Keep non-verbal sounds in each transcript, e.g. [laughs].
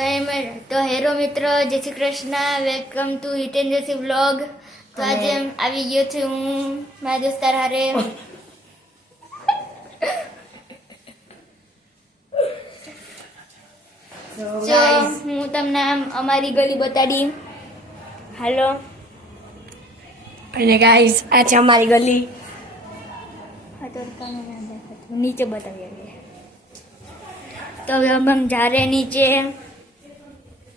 તો એમ તો હેરો મિત્રો જય Shri Krishna. Welcome to Hitendrasinh vlog તો આજે આવી ગયો છું હું મારા દોસ્તાર હારે. જો હું તમને આમ અમારી ગલી બતાડી. હાલો અને ગાઈસ આ છે અમારી ગલી. નીચે બતાવી તો હવે અમે જ્યારે નીચે.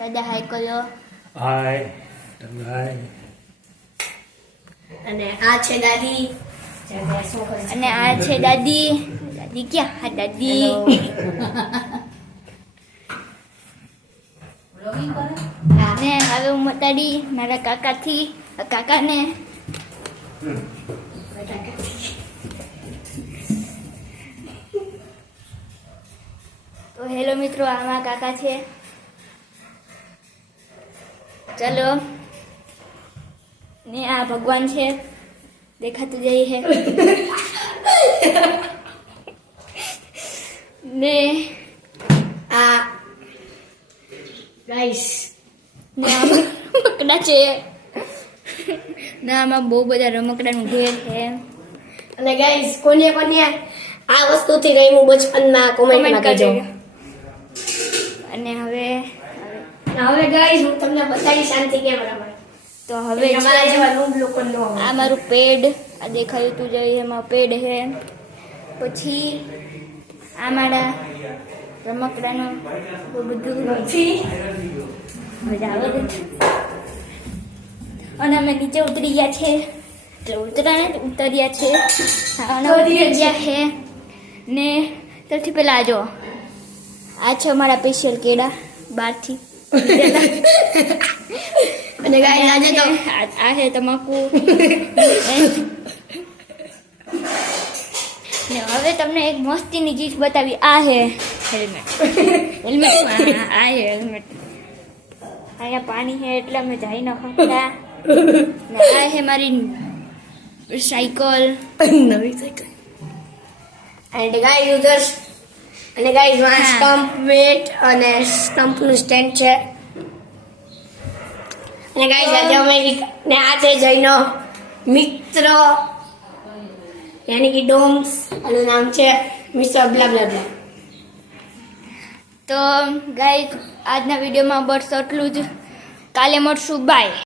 દાદા હાય કર્યો હાય તમે હાય અને આ છે દાદી. અને આ છે દાદી. દાદી ક્યાં? હા દાદી. અને [laughs] હવે હું મટાડી મારા કાકાથી. કાકાને. તો હેલો મિત્રો આમાં કાકા છે. ચલો. ને આ ભગવાન છે. દેખાતું જઈ હે. ને આ ગાઈસ ને રમકડા છે. ને આમાં બહુ બધા રમકડાનું ઘેર છે. અને ગાઈસ કોને કોને આ વસ્તુથી ગમ્યું બચપનમાં કોમેન્ટમાં કહેજો. અને હવે હવે ગાઈસ હું તમને બતાવી શાંતિ કેમેરામાં તો હવે તમારા છે. જેવા noob લોકો ન આ મારું પેડ આ દેખાયું તું જોઈએ એમાં પેડ છે. પછી આ મારા રમકડાનું બહુ બધું. પછી? મજા આવે છે. અને અમે નીચે ઉતરી ગયા છે. એટલે ઉતરા ઉતર્યા છે. હા, અને ઉતરી ગયા છે. ને સૌથી પહેલા આ જો આ છે અમારા સ્પેશિયલ કેળા બહારથી. અને ગાઈસ આજે તો આ છે તમાકુ ને હવે તમને એક મસ્તીની ચીજ બતાવી આ છે હેલ્મેટ હેલ્મેટ આ છે હેલ્મેટ અહીંયા પાણી છે એટલે અમે જઈ ન શકતા ને આ છે મારી સાયકલ નવી સાયકલ એન્ડ ગાઈસ યુઝર્સ અને ગાઈસમાં. સ્ટમ્પ વેટ અને સ્ટમ્પનું સ્ટેન્ડ છે. અને ગાઈસ આજે અમે ને આજે જઈનો મિત્ર યાની કે ડોમ્સ એનું નામ છે મિસ્ટર બ્લા બ્લા બ્લા. તો ગાઈઝ આજના વિડીયોમાં બસ એટલું જ. કાલે મળશું બાય